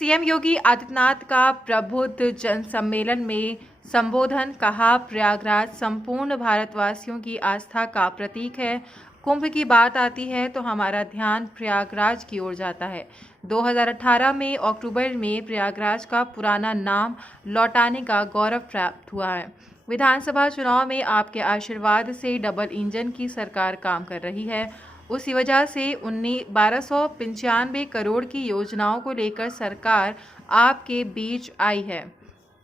CM Yogi Adityanath का प्रबुद्ध जन सम्मेलन में संबोधन। कहा, प्रयागराज संपूर्ण भारतवासियों की आस्था का प्रतीक है। कुंभ की बात आती है तो हमारा ध्यान प्रयागराज की ओर जाता है। 2018 में अक्टूबर में प्रयागराज का पुराना नाम लौटाने का गौरव प्राप्त हुआ है। विधानसभा चुनाव में आपके आशीर्वाद से डबल इंजन की सरकार काम कर रही है। उसी वजह से 1295 करोड़ की योजनाओं को लेकर सरकार आपके बीच आई है।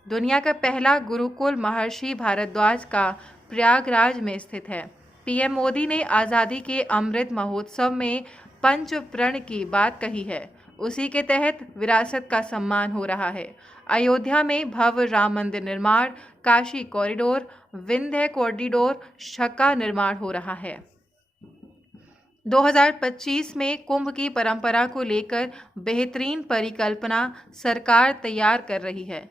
दुनिया का पहला गुरुकुल महर्षि भारद्वाज का प्रयागराज में स्थित है। पीएम मोदी ने आज़ादी के अमृत महोत्सव में पंच प्रण की बात कही है। उसी के तहत विरासत का सम्मान हो रहा है। अयोध्या में भव्य राम मंदिर निर्माण, काशी कॉरिडोर, विंध्य कॉरिडोर का निर्माण हो रहा है। 2025 में कुंभ की परंपरा को लेकर बेहतरीन परिकल्पना सरकार तैयार कर रही है।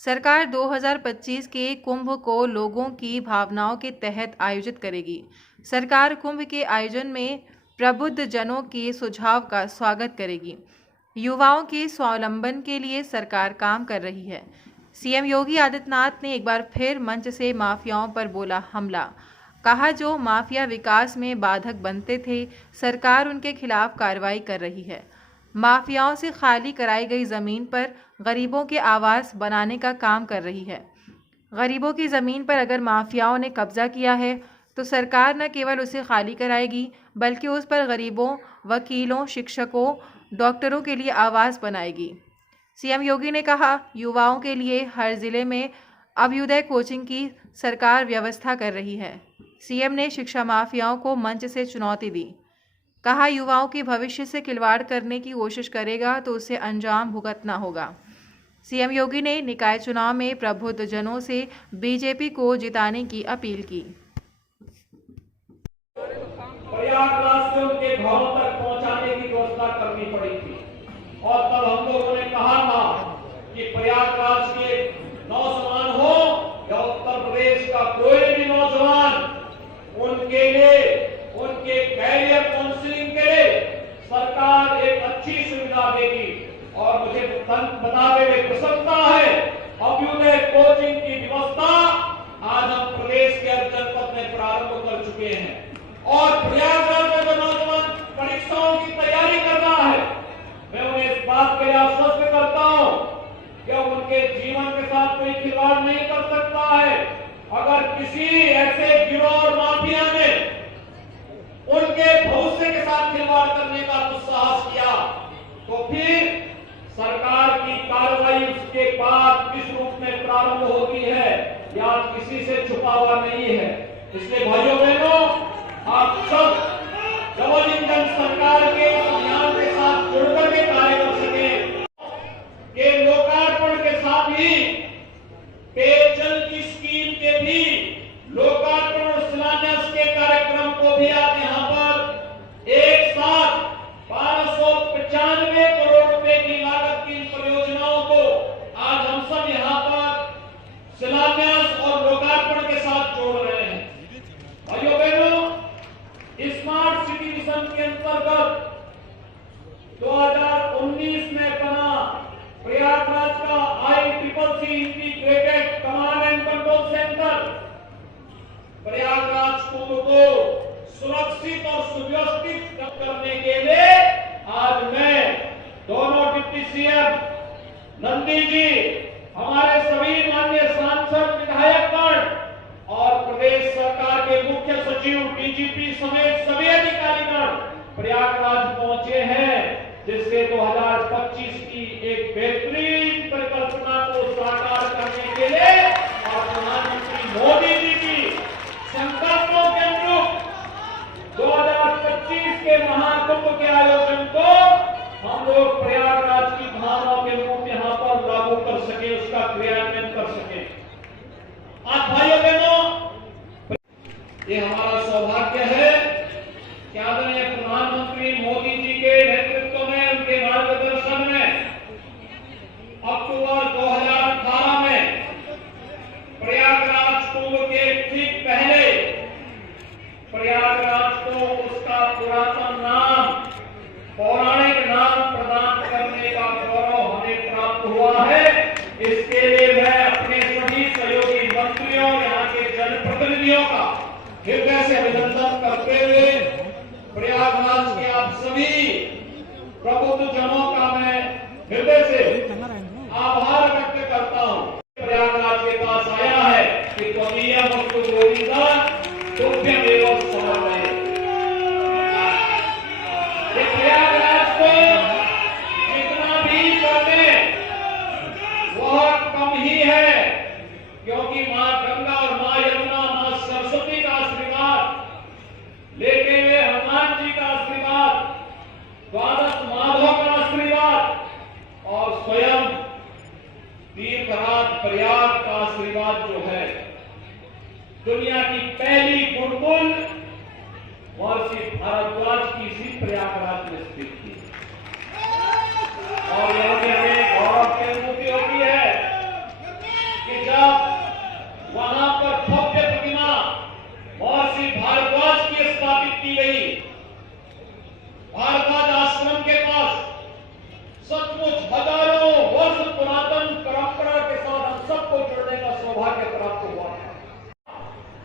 सरकार 2025 के कुंभ को लोगों की भावनाओं के तहत आयोजित करेगी। सरकार कुंभ के आयोजन में प्रबुद्ध जनों के सुझाव का स्वागत करेगी। युवाओं के स्वावलंबन के लिए सरकार काम कर रही है। सीएम योगी आदित्यनाथ ने एक बार फिर मंच से माफियाओं पर बोला हमला। कहा, जो माफिया विकास में बाधक बनते थे, सरकार उनके खिलाफ कार्रवाई कर रही है। माफियाओं से खाली कराई गई जमीन पर गरीबों के आवास बनाने का काम कर रही है। गरीबों की जमीन पर अगर माफियाओं ने कब्जा किया है तो सरकार न केवल उसे खाली कराएगी बल्कि उस पर गरीबों, वकीलों, शिक्षकों, डॉक्टरों के लिए आवास बनाएगी। सीएम योगी ने कहा, युवाओं के लिए हर जिले में अभ्युदय कोचिंग की सरकार व्यवस्था कर रही है। सीएम ने शिक्षा माफियाओं को मंच से चुनौती दी। कहा, युवाओं के भविष्य से खिलवाड़ करने की कोशिश करेगा तो उसे अंजाम भुगतना होगा। सीएम योगी ने निकाय चुनाव में प्रबुद्ध जनों से बीजेपी को जिताने की अपील की। प्रयागराज से उनके घरों तक पहुंचाने की व्यवस्था करनी पड़ी थी और तब हम लोगों ने कहा था कि प्रयागराज के नौजवान हो या उत्तर प्रदेश का कोई भी नौजवान, उनके लिए उनके कैरियर काउंसलिंग के लिए सरकार एक अच्छी सुविधा देगी। और मुझे बताते हुए प्रसन्नता है, अभ्युदय कोचिंग की व्यवस्था आज हम प्रदेश के हर जनपद में प्रारंभ कर चुके हैं। और प्रयागराज में जो नौजवान परीक्षाओं की तैयारी कर रहा है, मैं उन्हें इस बात के लिए आश्वस्त करता हूं कि उनके जीवन के साथ कोई खिलवाड़ नहीं कर सकता है। अगर किसी ऐसे गिरोह और माफिया ने उनके भविष्य के साथ खिलवाड़ करने का दुस्साहस किया तो फिर सरकार की कार्रवाई उसके बाद किस रूप में प्रारंभ होती है या किसी से छुपा हुआ नहीं है। इसलिए भाइयों बहनों, आप सब डबल इंजन सरकार के अभियान के साथ जुड़कर के कार्य कर सके के लोकार्पण के साथ ही पेयजल की स्कीम के भी लोकार्पण और शिलान्यास के कार्यक्रम को भी आप यहां पर एक साथ 595 करोड़ रुपए की लागत की परियोजनाओं को आज हम सब यहां पर शिलान्यास और लोकार्पण के साथ जोड़ रहे हैं। भाइयों बहनों, स्मार्ट सिटी मिशन के अंतर्गत 2019 में बना प्रयागराज का ICCC integrated command and control centre Prayagraj Kumbh को सुरक्षित और सुव्यवस्थित करने के लिए आज मैं दोनों डिप्टी सीएम नंदी जी, हमारे सभी माननीय सांसद, विधायकगण और प्रदेश सरकार के मुख्य सचिव, डीजीपी समेत सभी अधिकारीगण प्रयागराज पहुंचे हैं, जिससे 2025 की एक बेहतरीन परिकल्पना को साकार करने के लिए और प्रधानमंत्री मोदी जी की संकल्पों के अनुरूप 2025 के महाकुंभ के आयोजन को हम लोग प्रयागराज की भावनाओं के अनुरूप यहां पर लागू कर सके, उसका क्रियान्वयन कर सके। आज भाइयों बहनों, ये हमारा सौभाग्य है कि आदरणीय प्रधानमंत्री मोदी जी के नेतृत्व में, उनके मार्गदर्शन में हुआ है, इसके लिए मैं अपने सभी सहयोगी मंत्रियों, यहाँ के जनप्रतिनिधियों का हृदय से अभिनंदन करते हुए प्रयागराज के आप सभी प्रबुद्ध जनों का मैं हृदय से आभार व्यक्त करता हूं। प्रयागराज के पास आया है कि त्वदीयमस्तु गोविंदा तुभ्यमेव समर्पये। प्रयागराज को जितना भी करते वह कम ही है, क्योंकि मां गंगा और मां यमुना, मां सरस्वती का आशीर्वाद लेते हुए हनुमान जी का आशीर्वाद, द्वादश माधव का आशीर्वाद और स्वयं तीर्थराज प्रयाग का आशीर्वाद जो है, दुनिया की पहली गुरुकुल महर्षि भारद्वाज की इसी प्रयागराज में स्थित थी। और यह भी हमें गौरव की अनुभूति होती है कि जब वहां पर भव्य प्रतिमा महर्षि भारद्वाज की स्थापित की गई, भारद्वाज आश्रम के पास सचमुच हजारों वर्ष पुरातन परंपरा के साथ हम सबको जुड़ने का सौभाग्य प्राप्त हुआ है।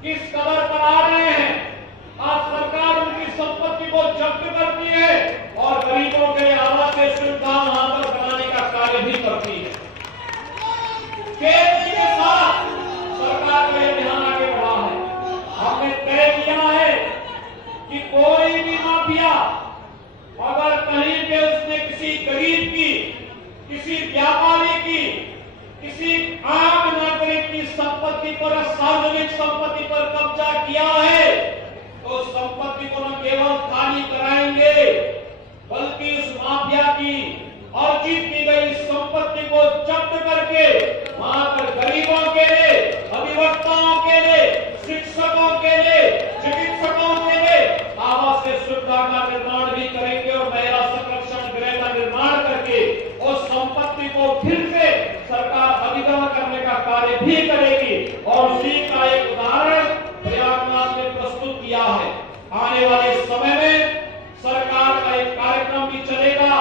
किस कदर पर आ रहे हैं, आज सरकार उनकी संपत्ति को जब्त करती है और गरीबों के लिए आवश्यक सुविधा वहां पर बनाने का कार्य भी करती है। तेजी के साथ सरकार का यह ध्यान आगे बढ़ा है। हमने तय किया है कि कोई भी माफिया अगर कहीं पे उसने किसी गरीब की, किसी व्यापारी की, किसी आम नागरिक की संपत्ति पर, सार्वजनिक संपत्ति पर कब्जा किया है, तो संपत्ति को न केवल खाली कराएंगे, बल्कि उस माफिया की अर्जित की गई संपत्ति को जब्त करके वहां पर गरीबों के लिए, अधिवक्ताओं के लिए, शिक्षकों के लिए, चिकित्सकों के लिए आवश्यक सुविधा का निर्माण भी करेंगे और महिला संरक्षण गृह का निर्माण करके उस संपत्ति को फिर से सरकार अधिग्रहण करने का कार्य भी करेगी। और उसी का एक उदाहरण प्रयागराज में प्रस्तुत किया है। आने वाले समय में सरकार का एक कार्यक्रम भी चलेगा,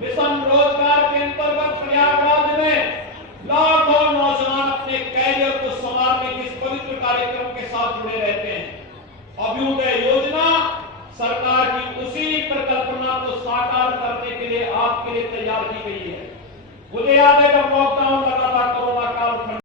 मिशन रोजगार के अंतर्गत प्रयागराज में लाखों नौजवान अपने कैरियर को संवारने के इस पवित्र कार्यक्रम के साथ जुड़े रहते हैं। अभ्युदय योजना सरकार की उसी परिकल्पना को साकार करने के लिए आपके लिए तैयार की गई है। मुझे याद है जब लॉकडाउन लगा था, कोरोना काल